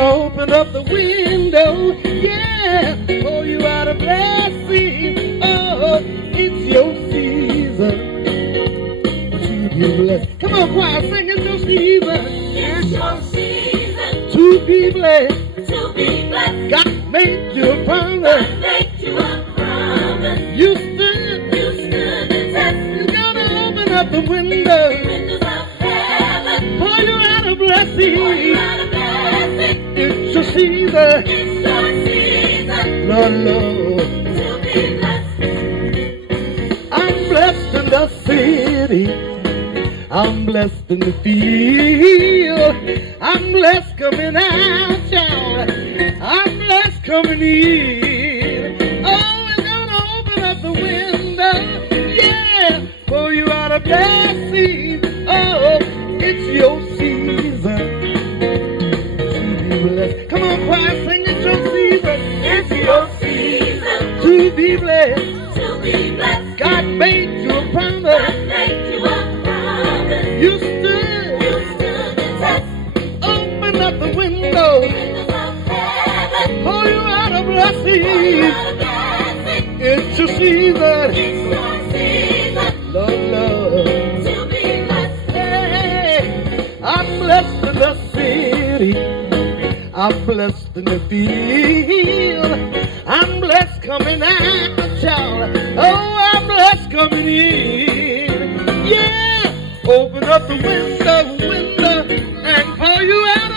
Open up the window, yeah, pour you out a blessing. Oh, it's your season to be blessed. Come on, choir, sing, it's your season. It's your season To be blessed. to be blessed. God made you a promise. God made you a promise. You stood. You stood the test. You gotta open up the window, Windows of heaven. pour you out a Pour you blessing. out a blessing. It's your season. It's your season Lord, Lord. to be blessed. I'm blessed in the city. I'm blessed in the field. I'm blessed coming out, child. I'm blessed coming in. Oh, we're gonna open up the window. Yeah, pour you out a blessing. Oh, it's your season to be blessed. Come on, choir, sing, it's your season. It's your season To be blessed. to be blessed. God made you a promise. God made you a promise. You stood. You stood the test. Open up the window. Windows of heaven. Pour you out a Pour you blessing. out a blessing. It's your season. It's your season Lord, Lord. to be blessed. Hey, I'm blessed in the city. I'm blessed in the field. I'm blessed coming out, child. Oh, I'm blessed coming in. Yeah, open up the window, and pour you out